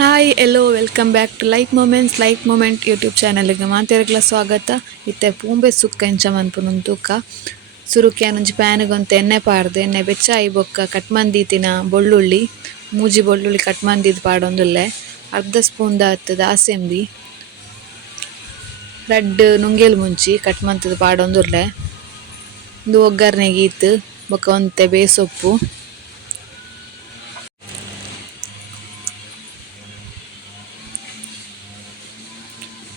Hi hello welcome back to like moments like moment YouTube ಚಾನಲ್ಗೆ ಮಾತೆರಗ್ಲ ಸ್ವಾಗತ. ಇತ್ತೆ ಪೂಂಬೆ ಸುಕ್ಕ ಎಂಚ ಮನ್ಪುನು ತೂಕ. ಸುರುಕಿ ಆನೊಂಜಿ ಪ್ಯಾನ್ಗೆ ಎನ್ನೆ ಎಣ್ಣೆ ಪಾಡ್ದು, ಎಣ್ಣೆ ಐ ಬೊಕ್ಕ ಕಟ್ ಮಂದೀತಿನ ಬೊಳ್ಳುಳ್ಳಿ, ಮೂಜಿ ಬೊಳ್ಳುಳ್ಳಿ ಕಟ್ ಮಂದಿದ್ ಪಾಡೊಂದುಲ್ಲೆ, ಅರ್ಧ ಸ್ಪೂನ್ ದಾತ್ ದಾಸೆಂಬಿ ರೆಡ್ ನುಂಗೇಲ್ ಮುಂಚಿ ಕಟ್ ಮಂತದ ಪಾಡೊಂದುಲ್ಲೆ ಇಂದು ಒಗ್ಗರ್ನೆಗೆ ಈತ್ ಬೊಕ್ಕ ಒಂತೆ ಬೇಸೊಪ್ಪು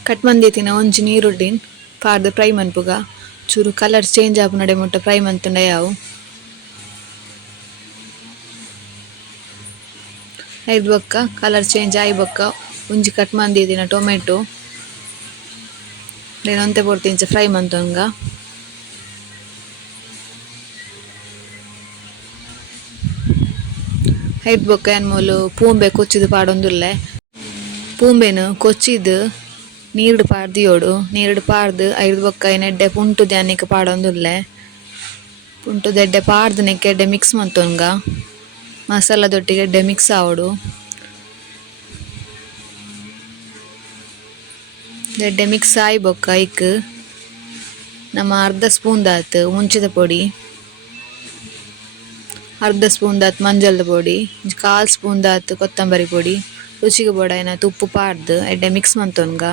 ಕಟ್ ಮಂದೀತಿನ ಒಂಜಿ ನೀರುಡ್ಡಿನ್ ಪಾಡ್ದ್ ಫ್ರೈ ಮನ್ಪುಗ ಚೂರು ಕಲರ್ ಚೇಂಜ್ ಆಪುನಡೆ ಮುಟ್ಟ ಫ್ರೈ ಮಂತುಂಡ ಯಾವು. ಐದು ಬೊಕ್ಕ ಕಲರ್ ಚೇಂಜ್ ಆಯಿ ಬೊಕ್ಕ ಒಂಜಿ ಕಟ್ ಮಂದೀತಿನ ಟೊಮೆಟೊ నేను ಪೊಡ್ತಿಂಚ ಫ್ರೈ ಮಂತೊಂಗ ಐದು ಬೊಕ್ಕ ಏನ್ಮೂಲು, ಪೂಂಬೆ ಕೊಚ್ಚಿದ್ ಪಾಡೊಂದುಲ್ಲೆ. ಪೂಂಬೆನು ಕೊಚ್ಚಿದ್ ಪಾಡ್ದಿಯೋಡು ನೀರುಡು ಪಾರ್ದ್ ಐದು ಬೊಕ್ಕ ಎಡ್ಡೆ ಪುಂಟು ದ್ಯಾನಿಕ್ ಪಾಡೊಂದುಲ್ಲೆ. ಪುಂಟು ಎಡ್ಡೆ ಪಾಡ್ದ್ ನೆಕ್ ಎಡ್ಡೆ ಮಿಕ್ಸ್ ಮಂತೊನ್ಗ ಮಸಾಲದೊಟ್ಟಿಗೆ ಎಡ್ಡೆ ಮಿಕ್ಸ್ ಆವಡು. ದೆಡ್ಡೆ ಮಿಕ್ಸ್ ಆಯಿ ಬೊಕ್ಕ ಐಕ್. ನಮ್ಮ ಅರ್ಧ ಸ್ಪೂನ್ ದಾತ್ ಮುಂಚಿದ ಪೊಡಿ. ಅರ್ಧ ಸ್ಪೂನ್ ದಾತ್ ಮಂಜಲ್ದ ಪೊಡಿ, ಕಾಲ್ ಸ್ಪೂನ್ ದಾತ್ ಕೊತ್ತಂಬರಿ ಪೊಡಿ. ರುಚಿಗೆ ಬೋಡಾಯಿನ ತುಪ್ಪು ಪಾಡ್ದ್ ಎಡ್ಡೆ ಮಿಕ್ಸ್ ಮಂತೊನ್ಗ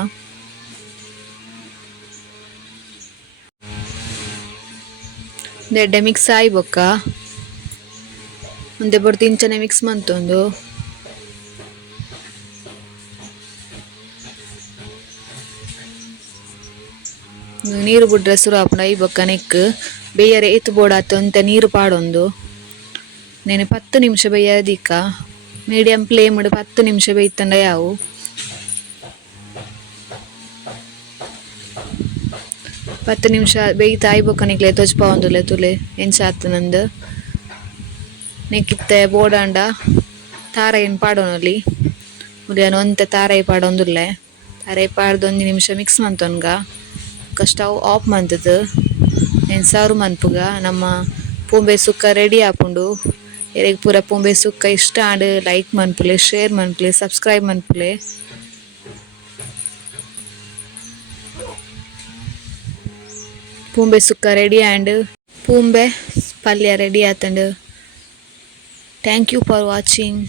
ಎಡ್ಡೆ ಮಿಕ್ಸ್ ಆಯಿ ಬೊಕ್ಕ ಒಂತೆ ಪೊರ್ತು ಇಂಚನೆ ಮಿಕ್ಸ್ ಮಂತೊಂದು ನೀರು ಬಿಡ್ರೆ ಸುರು ಆಪುಂಡು ಐ ಬೊಕ್ಕ ನೆಕ್ ಬೇಯರೆ ಏತ್ ಬೋಡಾತು ಅಂತ ನೀರು ಪಾಡೊಂದು. ನೆನೆ ಪತ್ತು ನಿಮಿಷ ಬೇಯದಿಕ್ಕ. ಮೀಡಿಯಂ ಫ್ಲೇಮ್ ಪತ್ತು ನಿಮಿಷ ಬೇಯ್ತಂಡ ಯಾವು? ಪತ್ತು ನಿಮಿಷ ಬೇಗ ನಿಕ್ಲೆ ತೊಜ್ಪಾವೊಂದುಲ್ಲೆ ತುಲೆ. ಎಂಚ ಆತ್ ನಂದು? ನೆಕ್ಕಿತ್ತೆ ಬೋಡಾಂಡ. ತಾರೈನ್ ಪಾಡೊನೊಲಿ ಉಲಿಯನ ಒಂತೆ ತಾರೈ ಪಾಡೊಂದುಲ್ಲೆ ತಾರೈ ಪಾಡ್ದು ಒಂದು ನಿಮಿಷ ಮಿಕ್ಸ್ ಮಂತೊನ್ಗ ಸ್ಟವ್ ಆಫ್ ಮಂತದು నేను ಸಾವಿರ ಮನ್ಪುಗ ನಮ್ಮ ಪೂಂಬೆ ಸುಕ್ಕ ರೆಡಿ ಆಪುಂಡು ಎರೆಗ್ ಪೂರ ಪೂಂಬೆ ಸುಕ್ಕ ಇಷ್ಟ ಆಂಡ್ ಲೈಕ್ ಮನ್ಪುಲೆ ಶೇರ್ ಮನ್ಪುಲೆ ಸಬ್ಸ್ಕ್ರೈಬ್ ಮನ್ಪುಲೆ ಪೂಂಬೆ ಸುಕ್ಕ ರೆಡಿ ಆಂಡ್ ಪೂಂಬೆ ಪಲ್ಯ ready ಆತಂಡ್. Thank you for watching